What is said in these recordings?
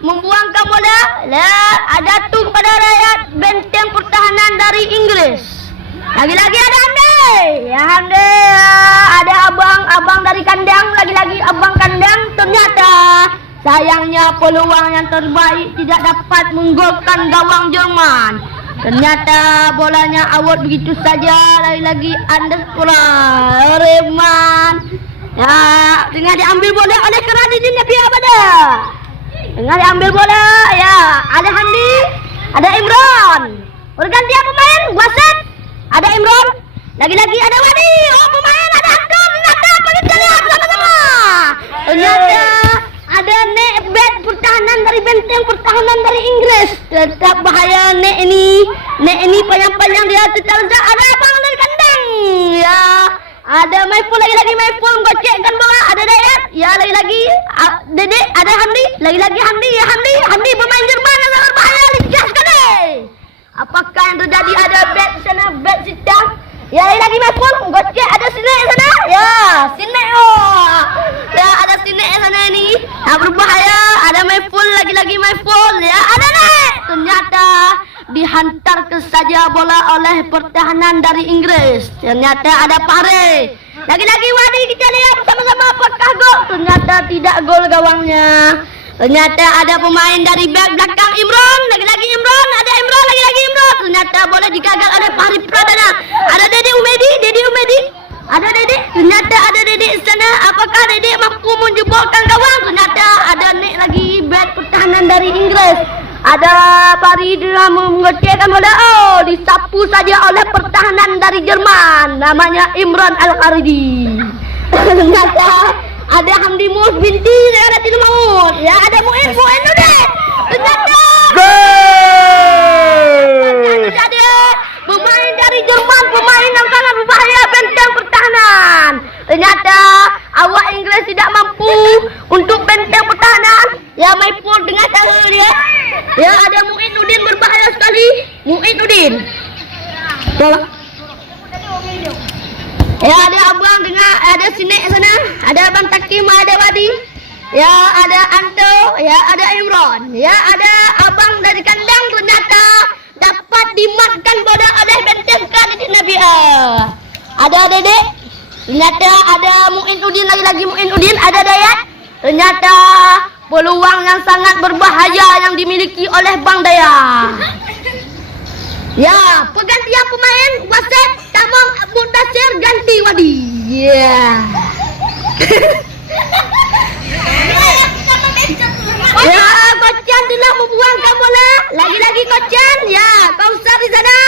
membuangkan bola. Ada tuh kepada rakyat benteng pertahanan dari Inggris. Lagi-lagi ada Hamdi. Ya Hamdi, ada abang dari kandang. Lagi-lagi abang kandang. Ternyata sayangnya peluang yang terbaik tidak dapat menggolkan gawang Jerman. Ternyata bolanya out begitu saja. Lagi-lagi underscore Reman. Ya, tengah diambil bola oleh Keradidin Nabi Abada. Tengah diambil bola, ya. Ada Handi, ada Imron. Bergantian pemain, wasit. Ada Imron. Lagi-lagi ada Wadi. Oh, pemain ada Abdul. Ternyata kita lihat sama-sama. Ternyata ada Nek back pertahanan dari benteng pertahanan dari Inggris. Tetap bahaya Nek ini. Nek ini panjang-panjang dia tetap ada abang dari kandang. Ya. Ada Maiful, lagi-lagi Maiful menggocekkan bola. Ada Dayat. Ya, lagi-lagi Dedek, ada Hamdi. Lagi-lagi Hamdi. Ya, Hamdi pemain Jerman yang sangat bahaya, lincah sekali. Apakah yang terjadi? Ada back di sana, back Sita. Ya, lagi-lagi Maiful menggocek. Ada Sinek di sana. Ya, Sinek. Oh. Ya, ada Sinek di sana ini. Yang berbahaya. Ada Maiful, lagi-lagi Maiful. Ya, ada Nek. Ternyata dihantar ke saja bola oleh pertahanan dari Inggris. Ternyata ada Pare. Lagi-lagi Wadi, kita lihat bersama-sama apakah gol. Ternyata tidak gol gawangnya. Ternyata ada pemain dari back belakang Imron. Lagi-lagi Imron, ada Imron, lagi-lagi Imron. Ternyata bola digagal, ada Fahri Pradana. Ada Dede Umedi. Ada Dede. Ternyata ada Dede di sana. Apakah Dede mampu menjebolkan gawang? Ternyata ada Nek lagi back pertahanan dari Inggris. Ada Fahri menggocekkan bola. Oh, disapu saja oleh pertahanan dari Jerman. Namanya Imran Al-Kharidi. Ternyata ada Hamdi Mus binti daerah Tinu Maut. Ya, ada Muin udah. Ternyata ada pemain dari Jerman, pemain yang sangat berbahaya benteng pertahanan. Ternyata awak Inggris tidak mampu untuk benteng pertahanan. Ya, Maipul dengan cara dia. Ya, ada Muinuddin berbahaya sekali. Muinuddin. Ya, ada abang dengan ada Sinek sana. Ada Abang Takim, ada Wadi. Ya, ada Anto, ya ada Imron. Ya, ada abang dari kandang. Ternyata dapat dimatkan bola oleh benteng Keradidin Nabi. Ada Dedek. Ternyata ada Muinuddin, lagi-lagi Muinuddin. Ada Dayat. Ternyata peluang yang sangat berbahaya yang dimiliki oleh Bang Daya. Ya, pergantian pemain, wasit Tamam Mudasir ganti Wadi. Ya. Ya, Kocan telah membuangkan bola. Lagi-lagi Kocan. Ya, Kausar di sana.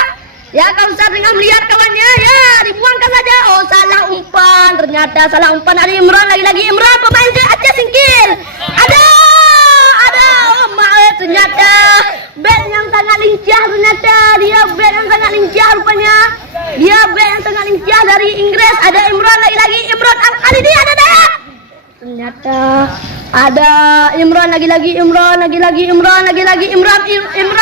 Ya, Kausar dengan melihat kawannya. Ya, dibuangkan saja. Oh, salah umpan. Ternyata salah umpan dari Imran. Lagi-lagi Imran pemain ke Aceh singkir. Ada. Oh, maaf. Ternyata back yang sangat lincah. Ternyata dia back yang sangat lincah rupanya. Dia back yang sangat lincah dari Inggris. Ada Imran, lagi-lagi Imran Al-Khalidi. Ada Dayat. Ternyata ada Imran, lagi-lagi Imran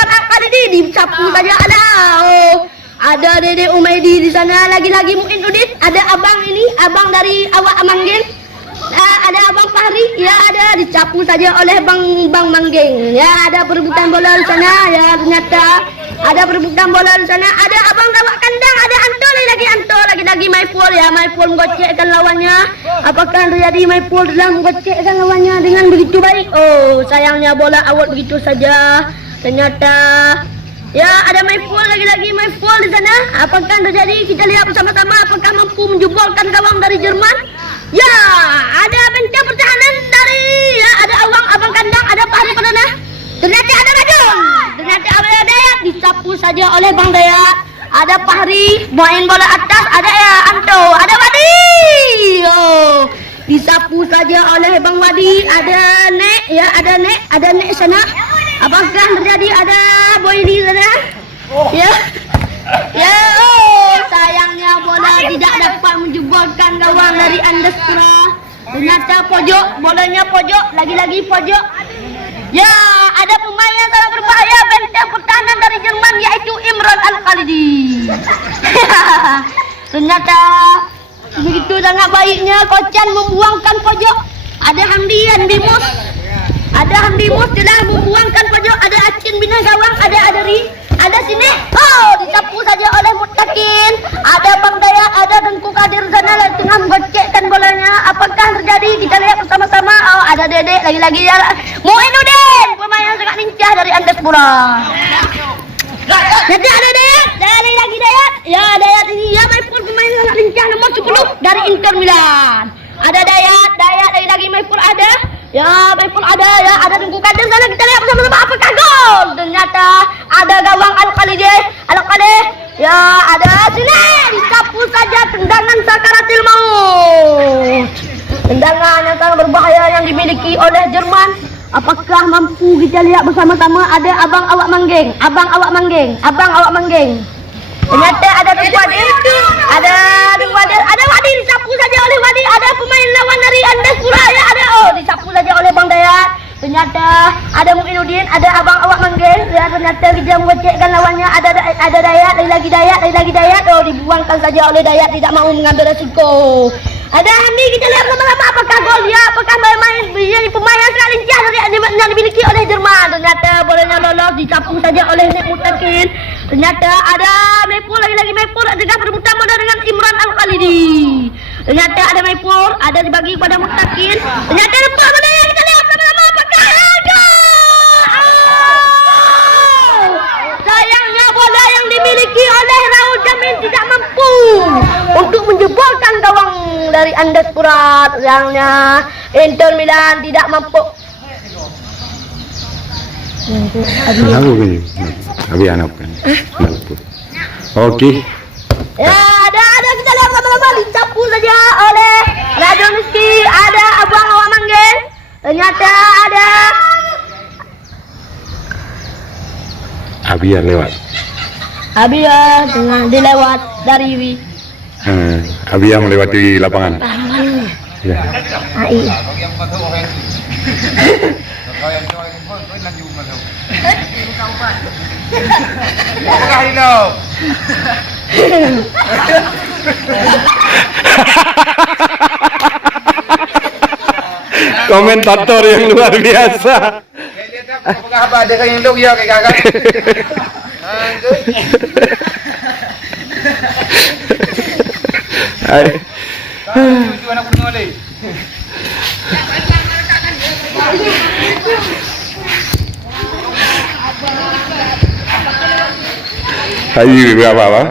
Al-Khalidi. Disapu saja ada. Oh, ada Dede Umedi di sana. Lagi-lagi Muinuddin. Ada abang ini, abang dari awak Manggeng. Ada Abang Fahri. Ya, ada dicapu saja oleh Bang Manggeng. Ya, ada perebutan bola di sana. Ya, ternyata ada perebutan bola di sana. Ada abang awak kandang. Ada Anto, lagi-lagi Maiful. Ya, Maiful menggocekkan lawannya. Apakah terjadi? Maiful telah menggocekkan lawannya dengan begitu baik. Oh, sayangnya bola out begitu saja. Ternyata ya, ada Maiful, lagi-lagi Maiful di sana. Apakah terjadi? Kita lihat bersama-sama apakah mampu menjebolkan gawang dari Jerman. Ya, ada benteng pertahanan dari ada abang kandang, ada Fahri Perdana. Ternyata ada Rajul. Ternyata ada Dayat, disapu saja oleh Bang Dayat. Ada Fahri main bola atas, ada ya Anto, ada Wadi. Oh, disapu saja oleh Bang Wadi. Ada Nek, ya ada Nek sana. Apakah terjadi? Ada Boy di sana. Ya. Ya, oh, sayangnya bola tidak dapat menjebolkan gawang dari Andestra. Ternyata pojok, bolanya pojok, lagi-lagi pojok. Ya, ada pemain yang sangat berbahaya benteng pertahanan dari Jerman yaitu Imran Al-Khalidi. Ternyata begitu sangat baiknya Kocan membuangkan pojok. Ada Hamdi Mus. Ada Hamdimus telah membuangkan pojok, ada Acin bina gawang, ada Adri, ada sini. Oh, disapu saja oleh Mutakin. Ada Bang Dayat, ada Tengku Kadir sana tengah menggocekkan bolanya. Apakah terjadi? Kita lihat bersama-sama. Oh, ada Dedek lagi-lagi ya. Muinuddin, pemain yang sangat lincah dari Andespura. Nanti ada Dayat, lagi Dayat. Ya, Dayat ini ya Maipur pemain yang sangat lincah nomor 10 dari Inter Milan. Ada Dayat lagi Maipur ada. Ya, Maipur ada ya, ada Tengku Kadir sana kita lihat bersama-sama apakah gol. Ternyata ada gawang Al-Khalideh. Ya, ada sini disapu saja tendangan sakaratil maut. Tendangan yang sangat berbahaya yang dimiliki oleh Jerman. Apakah mampu kita lihat bersama-sama? Ada abang awak manggeng. Ternyata ada ada Wadi disapu saja oleh Wadi. Ada pemain lawan dari Andespura ya, ada disapu saja oleh Bang Dayat. Ternyata ada Muinuddin, ada abang awak manggeng. Ya, ternyata dia menggocekkan lawannya. Ada Dayat, lagi Dayat. Oh, dibuangkan saja oleh Dayat, tidak mau mengambil resiko. Ada Handi, kita lihat sama-sama apakah gol ya, apakah pemain yang sangat lincah dari yang dimiliki oleh Jerman. Ternyata bolanya lolos, disapu saja oleh Mutakin. Ternyata ada Maipur, lagi Maipur, dengan pertama dengan Imran Al-Khalidi. Ternyata ada Maipur, ada dibagi kepada Mutakin. Ternyata lepas bolanya, kita lihat sama-sama apakah sayangnya bola yang dimiliki oleh Raul Jamil tidak mampu untuk menjebolkan gawang dari Andespura. Sayangnya Inter Milan tidak mampu. Oke. Ya, ada kita lihat sama-sama dicapu saja oleh Radonski, ada abang awak manggil. Ternyata ada Abia lewat. Abia dengan dilewat dari Wi. Abia melewati lapangan. Ya. Iya. Komentator yang luar biasa. Apakah abah ada yang dok ya kayak kakak? Anak punya lagi. Haji berapa, Pak?